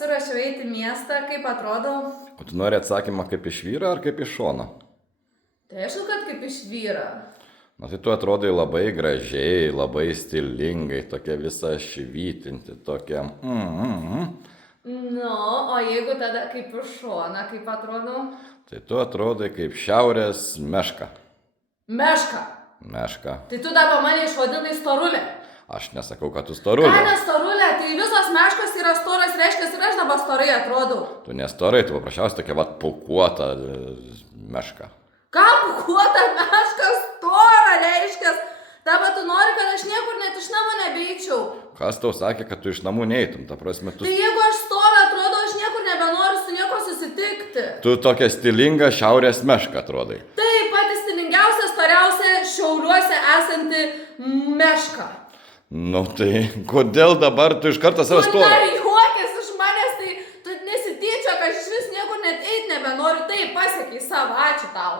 pasiruošiau eiti į miestą, kaip atrodo. O tu nori atsakymą kaip iš vyro ar kaip iš šono? Tai aišku, kad kaip iš vyro. Na tai tu atrodai labai gražiai, labai stilingai, tokia visa švytinti, tokia... Nu, o jeigu tada kaip iš šono, kaip atrodo? Tai tu atrodai kaip šiaurės meška. Meška. Meška. Tai tu dabar mane išvadinai storulė. Aš nesakau, kad tu storulė. Ką ne storulė, tai visos meškos yra storas, reiškia, ir aš dabar storai atrodau. Tu nestorai, tu paprasčiausiai tokia vat pulkuota meška. Ką pūkuota meška stora, reiškia? Dabar tu nori, kad aš niekur net iš namų nebeikčiau. Kas tau sakė, kad tu iš namų neeitum, ta prasme tu... Tai jeigu aš stora atrodo, aš niekur nebenoriu su nieko susitikti. Tu tokia stilinga šiaurės meška atrodai. Tai pati stilingiausia, storiausia Šiauliuose esanti meška. Nu tai, kodėl dabar tu iš karto save Tu storą? dar juokės iš manęs, tai tu nesityčia, kad aš iš vis niekur net eit nebenoriu. Taip, pasiekiai savo, ačiū tau.